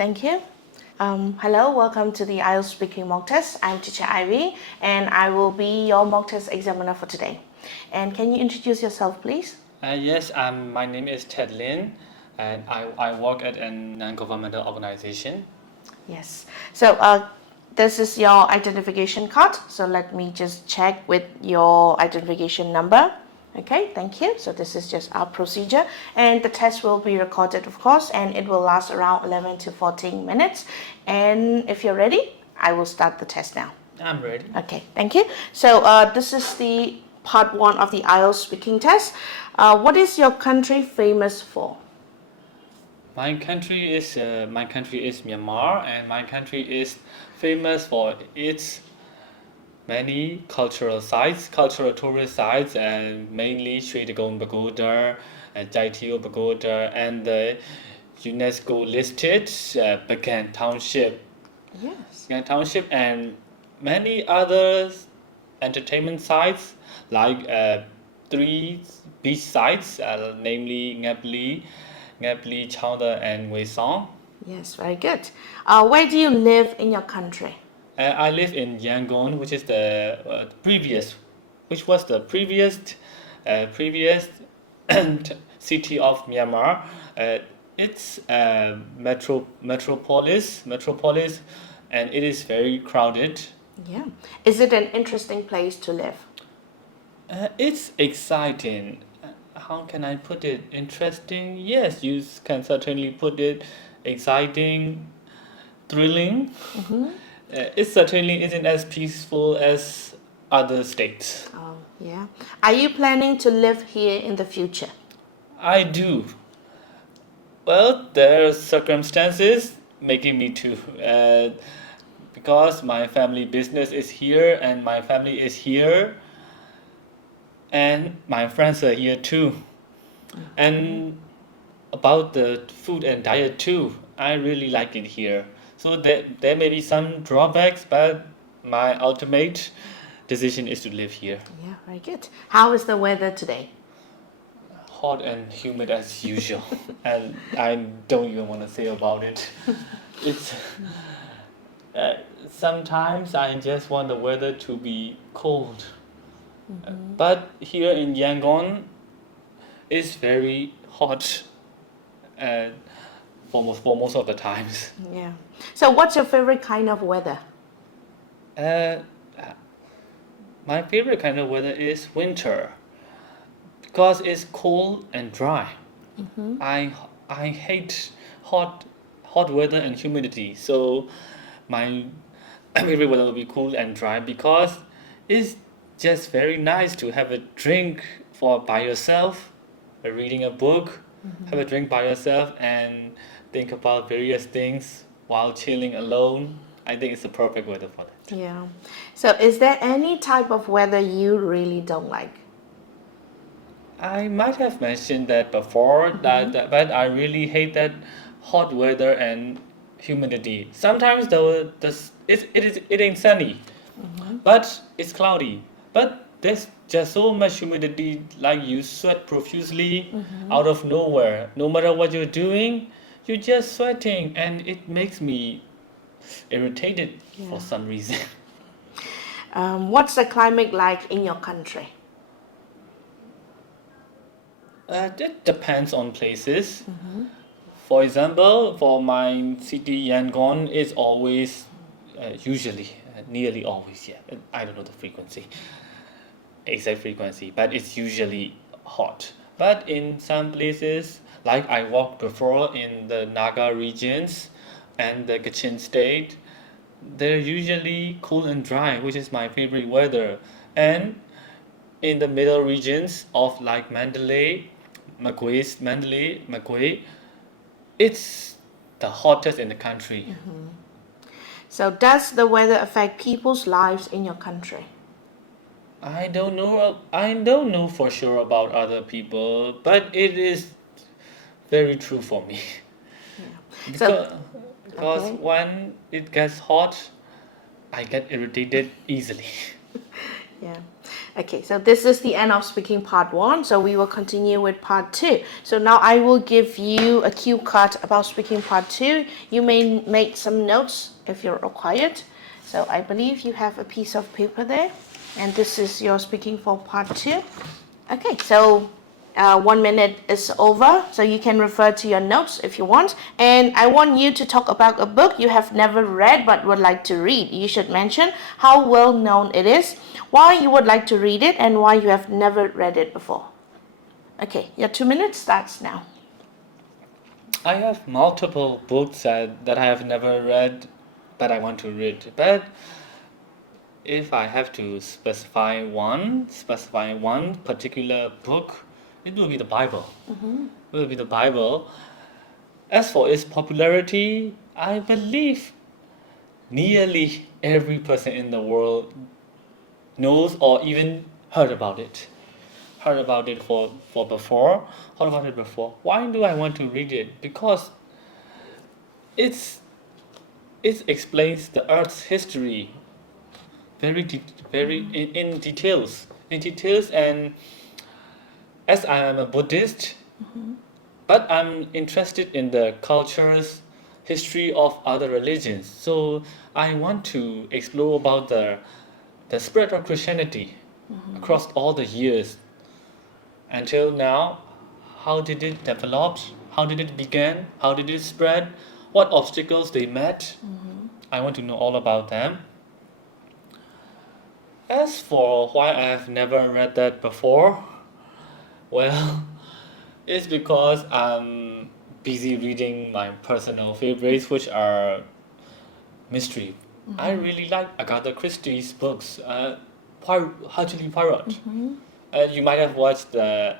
thank you. Hello, welcome to the IELTS speaking mock test. I'm teacher Ivy and I will be your mock test examiner for today. And can you introduce yourself, please? Yes, my name is Htet, and I work at a non-governmental organization. Yes. So this is your identification card. So let me just check with your identification number. Okay, thank you. So this is just our procedure and the test will be recorded, of course, and it will last around 11 to 14 minutes. And if you're ready, I will start the test now. I'm ready. Okay, thank you. So this is the part 1 of the IELTS speaking test. What is your country famous for? My country is Myanmar, and my country is famous for its many cultural sites, cultural tourist sites, and mainly Sri Dagon Pagoda, Jaitio Pagoda, and the UNESCO listed Bagan Township. Yes. Bagan Township and many other entertainment sites like 3 beach sites, namely Ngapli, Chowda, and Hue Song. Yes, very good. Where do you live in your country? I live in Yangon, which is which was the previous city of Myanmar. It's a metropolis, and it is very crowded. Yeah. Is it an interesting place to live? It's exciting. How can I put it? Interesting? Yes, you can certainly put it. Exciting, thrilling. It certainly isn't as peaceful as other states. Oh, yeah. Are you planning to live here in the future? I do. Well, there are circumstances making me to, because my family business is here and my family is here, and my friends are here too. And about the food and diet too, I really like it here. So there may be some drawbacks, but my ultimate decision is to live here. Yeah, very good. How is the weather today? Hot and humid as usual, and I don't even want to say about it. It's sometimes I just want the weather to be cold, but here in Yangon, it's very hot, uh, for most of the times. Yeah. So what's your favorite kind of weather? Uh, my favorite kind of weather is winter because it's cold and dry. I I hate hot weather and humidity. So my favorite weather will be cool and dry because it's just very nice to have a drink by yourself, reading a book, have a drink by yourself and think about various things while chilling alone. I think it's the perfect weather for that. Yeah. So is there any type of weather you really don't like? I might have mentioned that before, but I really hate that hot weather and humidity. Sometimes it ain't sunny, but it's cloudy. But there's just so much humidity, like you sweat profusely out of nowhere. No matter what you're doing, you're just sweating, and it makes me irritated Yeah. for some reason. What's the climate like in your country? That depends on places. For example, for my city Yangon, it's always, nearly always, yeah. I don't know the exact frequency, but it's usually hot. But in some places, like I walked before in the Naga regions and the Kachin state, they're usually cool and dry, which is my favorite weather. And in the middle regions of like Magui, it's the hottest in the country. So does the weather affect people's lives in your country? I don't know. I don't know for sure about other people, but it is very true for me. So, Because okay. when it gets hot, I get irritated easily. Yeah. Okay, so this is the end of speaking part 1. So we will continue with part 2. So now I will give you a cue card about speaking part 2. You may make some notes if you're required. So I believe you have a piece of paper there. And this is your speaking for part 2. Okay, so 1 minute is over, so you can refer to your notes if you want. And I want you to talk about a book you have never read but would like to read. You should mention how well known it is, why you would like to read it, and why you have never read it before. Okay, your 2 minutes starts now. I have multiple books that I have never read, but I want to read. But if I have to specify one particular book, it will be the Bible. It will be the Bible. As for its popularity, I believe nearly every person in the world knows or even heard about it. Heard about it before. Heard about it before. Why do I want to read it? Because it's it explains the Earth's history very in details. And as I am a Buddhist, but I'm interested in the cultures, history of other religions. So I want to explore about the spread of Christianity across all the years until now. How did it develop? How did it begin? How did it spread? What obstacles they met? I want to know all about them. As for why I have never read that before, well, it's because I'm busy reading my personal favorites, which are mystery. I really like Agatha Christie's books. Hatchling Pirate. You might have watched the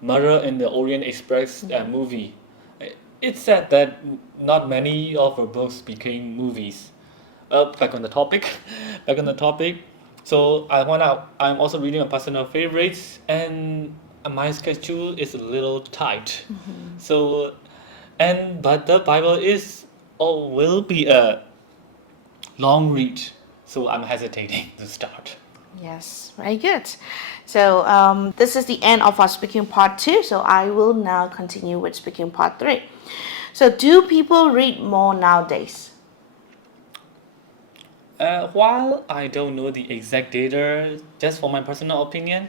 Murder in the Orient Express movie. It's said that not many of her books became movies. Back on the topic, back on the topic. So I'm also reading my personal favorites, and my schedule is a little tight. So, but the Bible is or will be a long read. So I'm hesitating to start. Yes, very good. So this is the end of our speaking part 2. So I will now continue with speaking part 3. So do people read more nowadays? While I don't know the exact data, just for my personal opinion,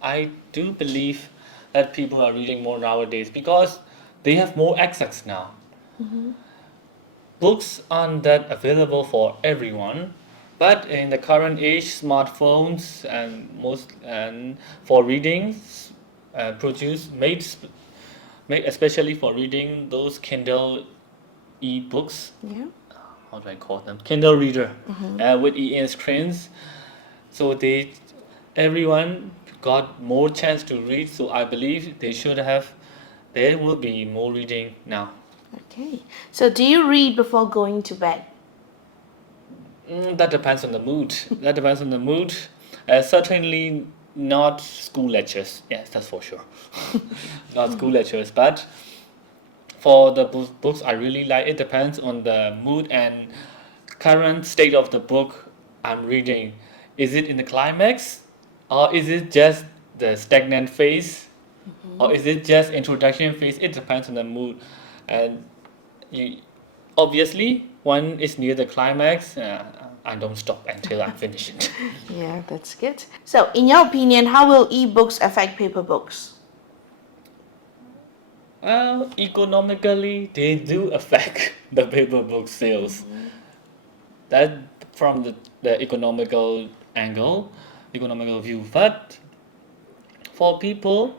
I do believe that people are reading more nowadays because they have more access now. Books aren't that available for everyone, but in the current age, smartphones and for reading, made especially for reading those Kindle e-books. Yeah. How do I call them? Kindle reader with e-ink screens. So everyone got more chance to read. So I believe there will be more reading now. Okay. So do you read before going to bed? That depends on the mood. That depends on the mood. Certainly not school lectures. Yes, that's for sure. Not school lectures, but for the books I really like, it depends on the mood and current state of the book I'm reading. Is it in the climax, or is it just the stagnant phase, or is it just introduction phase? It depends on the mood, and you, obviously when it's near the climax, I don't stop until I finish it. Yeah, that's good. So in your opinion, how will e-books affect paper books? Economically, they do affect the paper book sales. That from the economical angle, economical view. But for people,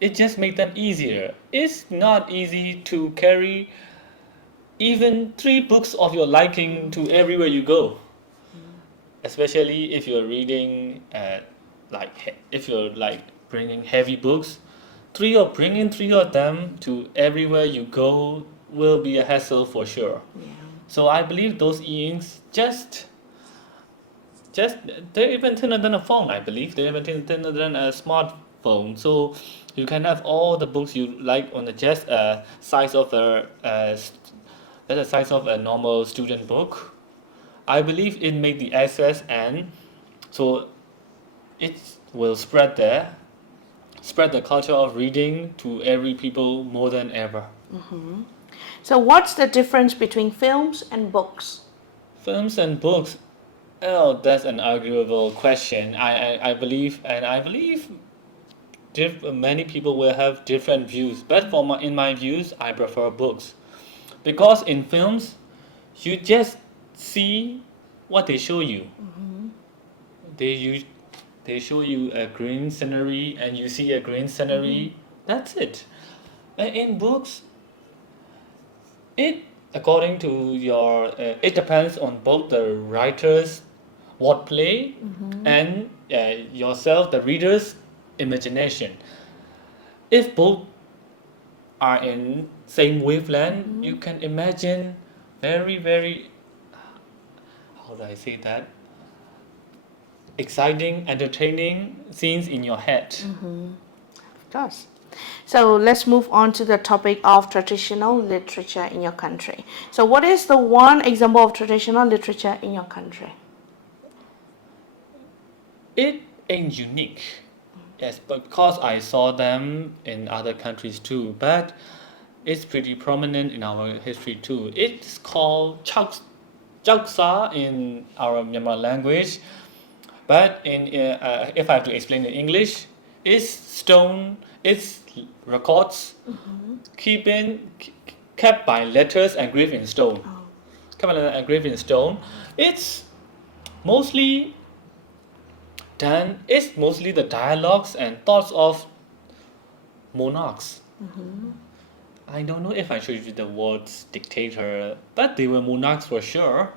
it just makes them easier. It's not easy to carry even 3 books of your liking to everywhere you go. Especially if you're reading, if you're bringing heavy books, bringing 3 of them to everywhere you go will be a hassle for sure. Yeah. So I believe those e-inks just they're even thinner than a phone. I believe they're even thinner than a smartphone. So you can have all the books you like on the just size of the size of a normal student book. I believe it make the access and So it will spread the culture of reading to every people more than ever. So what's the difference between films and books? Films and books. Oh, that's an arguable question. I believe, and I believe many people will have different views. But in my views, I prefer books because in films, you just see what they show you. They use, they show you a green scenery, and you see a green scenery. That's it. And in books, it according to your it depends on both the writer's wordplay and yourself, the reader's imagination. If both are in same wavelength, you can imagine very, very, how do I say that? Exciting, entertaining scenes in your head. Of course. So let's move on to the topic of traditional literature in your country. So what is the one example of traditional literature in your country? It ain't unique, yes, but because I saw them in other countries too, but it's pretty prominent in our history too. It's called Chaksa in our Myanmar language, but if I have to explain in English, it's stone, it's records kept by letters engraved in stone. Kept by letters engraved in stone. It's mostly it's mostly the dialogues and thoughts of monarchs. I don't know if I should use the words dictator, but they were monarchs for sure.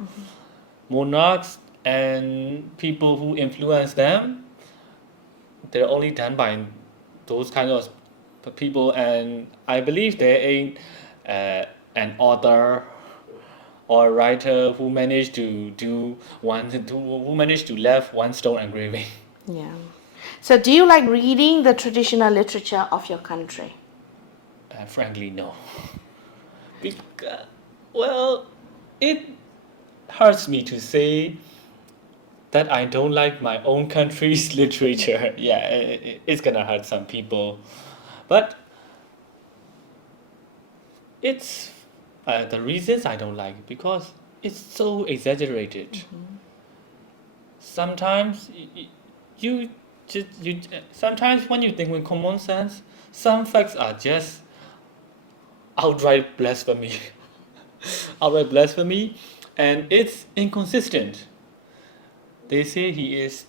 Monarchs and people who influence them, they're only done by those kind of people, and I believe there ain't an author or a writer who managed to left one stone engraving. Yeah. So do you like reading the traditional literature of your country? Frankly, no. Because, well, it hurts me to say that I don't like my own country's literature. Yeah, it's gonna hurt some people, but it's the reasons I don't like it because it's so exaggerated. Sometimes you sometimes when you think with common sense, some facts are just outright blasphemy. Outright blasphemy, and it's inconsistent. They say he is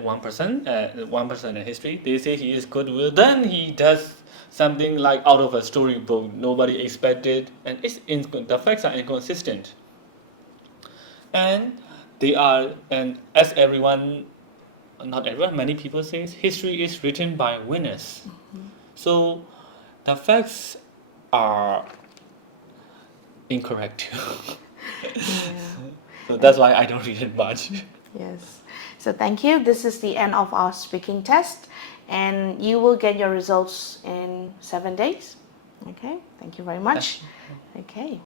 one person in history. They say he is goodwill. Then he does something like out of a storybook. Nobody expected, and the facts are inconsistent. And as everyone, not everyone, many people say, history is written by winners. So the facts are incorrect. So that's why I don't read it much. Yes. So thank you. This is the end of our speaking test, and you will get your results in 7 days. Okay. Thank you very much. Okay.